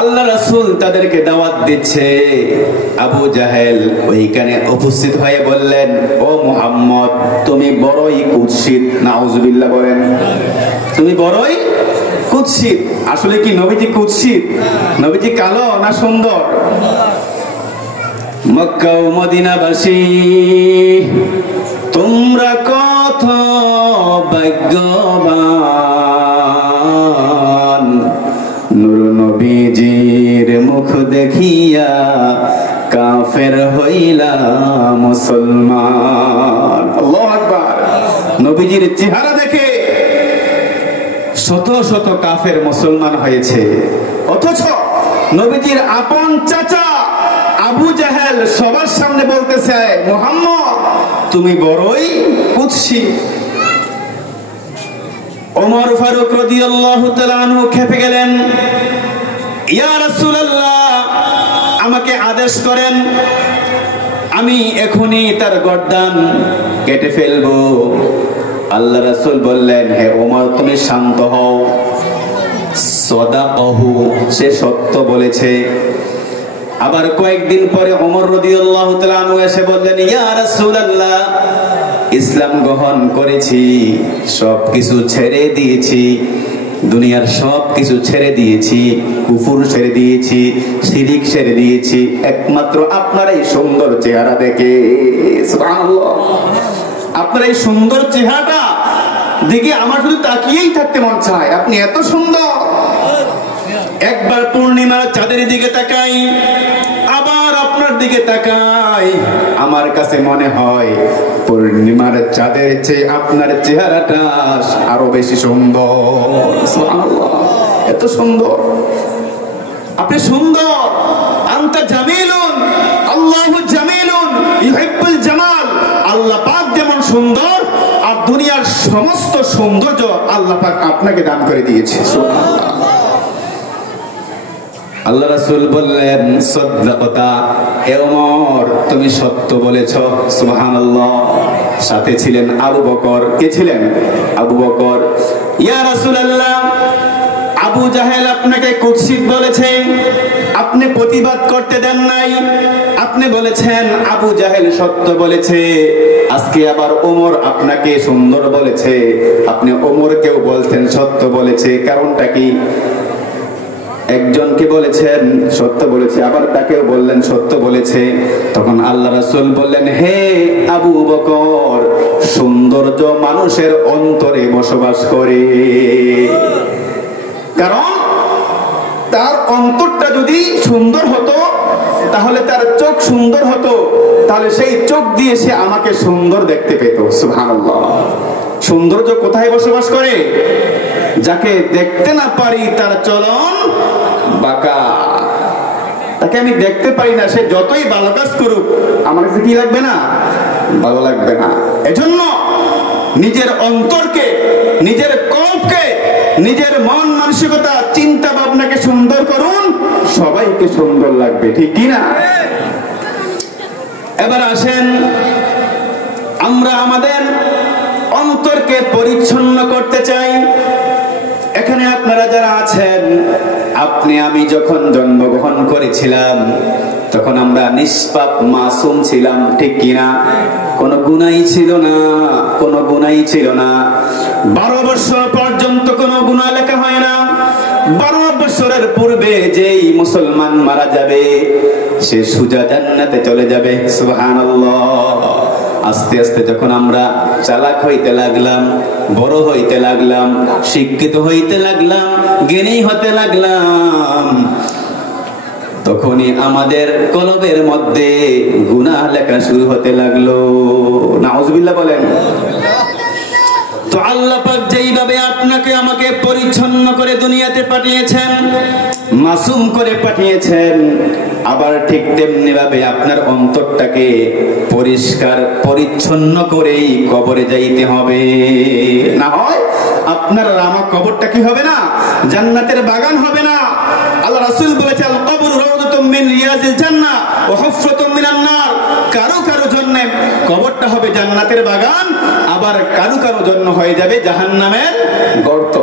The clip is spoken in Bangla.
আল্লাহ রাসূল তাদেরকে দাওয়াত দিচ্ছে। আবু জাহেল ওইখানে উপস্থিত হয়ে বললেন, ও মুহাম্মদ, তুমি বড়ই কুৎসিত। নাউজুবিল্লাহ বলেন, তুমি বড়ই কুৎসিত। আসলে কি নবীজি কুৎসিত? নবীজি কালো না সুন্দর? মক্কা ও মদিনাবাসী, তোমরা কত ভাগ্যবান, নূর নবীজির মুখ দেখিয়া কাফের হইলা মুসলমান। আল্লাহু আকবার। নবীজির চেহারা দেখে শত শত কাফের মুসলমান হয়েছে, অথচ নবীজির আপন চাচা আবু জাহেল সবার সামনে বলতেছে, মুহাম্মদ তুমি বড়ই কুৎসিত। ওমর ফারুক রাদিয়াল্লাহু তাআলা আনহু খেপে গেলেন, ইয়া রাসূলুল্লাহ, আমাকে আদেশ করেন, আমি এখনই তার গর্দান কেটে ফেলবো। আল্লাহ রাসূল বললেন, হে ওমর, তুমি শান্ত হও। সাদাকাহু, সে সত্য বলেছে। আবার কয়েকদিন পরে ওমর রাদিয়াল্লাহু তাআলা আনহু এসে বললেন, ইয়া রাসূলুল্লাহ, ইসলাম গ্রহণ করেছি, সবকিছু ছেড়ে দিয়েছি, দুনিয়ার সবকিছু ছেড়ে দিয়েছি, কুফর ছেড়ে দিয়েছি, শিরক ছেড়ে দিয়েছি, একমাত্র আপনার এই সুন্দর চেহারা দেখে। সুবহানাল্লাহ। আপনার এই সুন্দর চেহারাটা দেখে আমার শুধু তাকিয়েই থাকতে মন চায়। আপনি এত সুন্দর। একবার পূর্ণিমার চাঁদের দিকে তাকাই, আবার আপনার দিকে তাকাই, আমার কাছে মনে হয় পূর্ণিমার চাঁদের চেয়ে আপনার চেহারাটা আরো বেশি সুন্দর। সুবহানাল্লাহ, এত সুন্দর। আপনি সুন্দর। আনতা জামিলুন, আল্লাহু জামিলুন ইউহিব্বুল জামাল। আল্লাহ পাক যেমন সুন্দর, আর দুনিয়ার সমস্ত সৌন্দর্য আল্লাহ পাক আপনাকে দান করে দিয়েছে। সুবহানাল্লাহ। আল্লাহ রাসূল বললেন, সাদাকাতা, হে ওমর, তুমি সত্য বলেছো। সুবহানাল্লাহ। সাথে ছিলেন আবু বকর। কে ছিলেন? আবু বকর। ইয়া রাসূলুল্লাহ, আবু জাহেল আপনাকে কুৎসিত বলেছে, আপনি প্রতিবাদ করতে দেন নাই, আপনি বলেছেন আবু জাহেল সত্য বলেছে। আজকে আবার ওমর আপনাকে সুন্দর বলেছে, আপনি ওমরকেও বলছেন সত্য বলেছে। কারণটা কি? একজনকে বলেছেন সত্য বলেছে, আবার তাকেও বললেন সত্য বলেছে। তখন আল্লাহ রাসূল বললেন, হে আবু বকর, সৌন্দর্য মানুষের অন্তরে বসবাস করে। কারণ তার অন্তরটা যদি সুন্দর হতো, তাহলে তার চোখ সুন্দর হতো, তাহলে সেই চোখ দিয়ে সে আমাকে সুন্দর দেখতে পেত। সুবহানাল্লাহ। সৌন্দর্য কোথায় বসবাস করে? যাকে দেখতে না পারি তার চলন বাঁকা, তাকে আমি দেখতে পারি না, সে যতই ভালো কাজ করুক আমার কাছে কি লাগবে না? ভালো লাগবে না। এজন্য নিজের অন্তরকে, নিজের কল্পকে, নিজের মন মানসিকতা, চিন্তা ভাবনাকে সুন্দর করুন, সবাইকে সুন্দর লাগবে। ঠিক কি না? এবার আসেন, আমরা আমাদের অন্তরকে পরিচ্ছন্ন করতে চাই। এখানে আপনারা যারা আছেন, আপনি আমি যখন জন্মগ্রহণ করেছিলাম তখন আমরা নিষ্পাপ মাসুম ছিলাম। ঠিক কিনা? কোনো গুনাহ ছিল না, কোনো গুনাহ ছিল না। 12 বছর পর্যন্ত কোনো গুনাহ লেখা হয় না। 12 বছরের পূর্বে যেই মুসলমান মারা যাবে সে সোজা জান্নাতে চলে যাবে। সুবহানাল্লাহ। আস্তে আস্তে যখন আমরা চালাক হইতে লাগলাম, বড় হইতে লাগলাম, শিক্ষিত হইতে লাগলাম, জ্ঞানী হতে লাগলাম, তখনই আমাদের কলবের মধ্যে গুনাহ লেখা শুরু হতে লাগলো। নাউজুবিল্লাহ বলেন। তো আল্লাহ পাক যেইভাবে আপনাকে আমাকে পরিচ্ছন্ন করে দুনিয়াতে পাঠিয়েছেন, মাসুম করে পাঠিয়েছেন, আবার ঠিক তেমনি ভাবে আপনার অন্তরটাকে পরিষ্কার পরিচ্ছন্ন করেই কবরে যাইতে হবে। না হয় আপনার আমার কবরটা কি হবে না? জান্নাতের বাগান হবে না। আল্লাহ রাসূল বলেছেন, আল কবরু রাউদাতুম মিন রিয়াজিল জান্নাহ ওয়া হুফরাতুম মিনান নার। কারো কারো জন্য কবরটা হবে জান্নাতের বাগান, আবার কারো কারো জন্য হয়ে যাবে জাহান্নামের গর্ত।